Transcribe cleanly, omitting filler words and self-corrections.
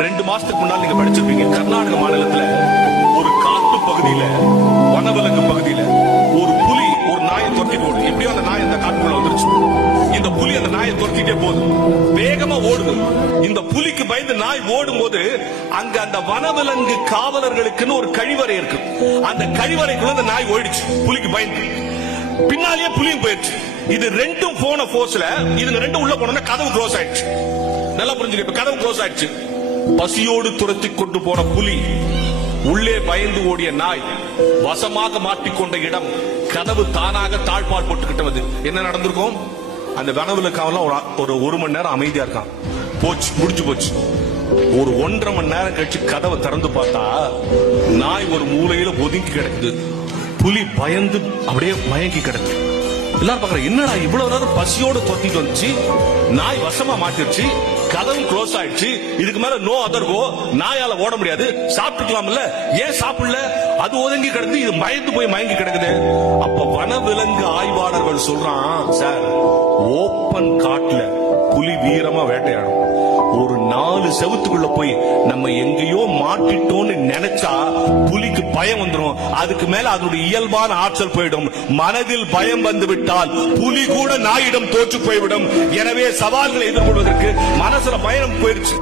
2 மாசத்துக்கு முன்னாடி நீங்க படிச்சிருப்பீங்க, கர்நாடக மாநிலத்துல ஒரு காட்டு பகுதியில, வனவிலங்கு பகுதியில ஒரு புலி ஒரு நாயை துரத்தி போகுது. எப்படியோ அந்த நாய் அந்த காட்டுக்குள்ள வந்துருச்சு. இந்த புலி அந்த நாயை துரத்திட்டே போகுது, வேகமா ஓடுது. இந்த புலிக்கு பயந்து நாய் ஓடும் போது அங்க அந்த வனவிலங்கு காவலர்களுக்குன்னு ஒரு கழிவறை இருக்கு. அந்த கழிவறைக்குள்ள அந்த நாய் ஓடிச்சு, புலிக்கு பயந்து. பின்னாலேயே புலியும் போயிடுச்சு. இது ரெண்டும் போன போர்ஸ்ல இதுங்க ரெண்டும் உள்ள போனோம்னா கதவு க்ளோஸ் ஆயிடுச்சு. நல்லா புரிஞ்சுக்க, இப்ப கதவு க்ளோஸ் ஆயிடுச்சு. பசியோடு துரத்தி கொண்டு போன புலி, உள்ளே பயந்து ஓடிய நாய், வசமாக மாட்டிக்கொண்ட இடம், கதவு தானாக தாழ்பால் போட்டுக்கிட்டது. என்ன நடந்திருக்கும்? அந்த வனவிலங்கு ஒரு மணி நேரம் அமைதியா இருக்கான். போச்சு, முடிச்சு போச்சு. ஒரு 1.5 மணி நேரம் கழிச்சு கதவை திறந்து பார்த்தா நாய் ஒரு மூலையில ஒதுங்கி கிடக்குது. புலி பயந்து அப்படியே மயங்கி கிடக்கு. எல்லாரும் பாக்குற, என்னடா இவ்வளவு நேரம் பசியோடு தொத்திட்டு வந்துச்சு, நாய் வசமா மாட்டிருச்சு, கதவு க்ளோஸ் ஆயிடுச்சு, இதுக்கு மேல நோ அதர் கோ, நாயால ஓட முடியாது, சாப்பிட்டுக்கலாம்ல, ஏன் சாப்பிடல? அது ஒதுங்கி கிடந்து, இது பயந்து போய் மயங்கி கிடக்குது. அப்ப வனவிலங்கு ஆய்வாளர்கள் சொல்றான், சார், ஓப்பன் காட்டுல புலி வீரமா வேட்டையாடும். ஒரு 4 செவுத்துக்குள்ள போய் நம்ம எங்கேயோ மாட்டிட்டோம்னு நினைச்சா புலிக்கு பயம் வந்துடும். அதுக்கு மேல அதனுடைய இயல்பான ஆற்றல் போயிடும். மனதில் பயம் வந்து விட்டால் புலி கூட நாயிடம் தோற்று போய்விடும். எனவே சவால்களை எதிர்கொள்வதற்கு மனசுல பயம் போயிடுச்சு.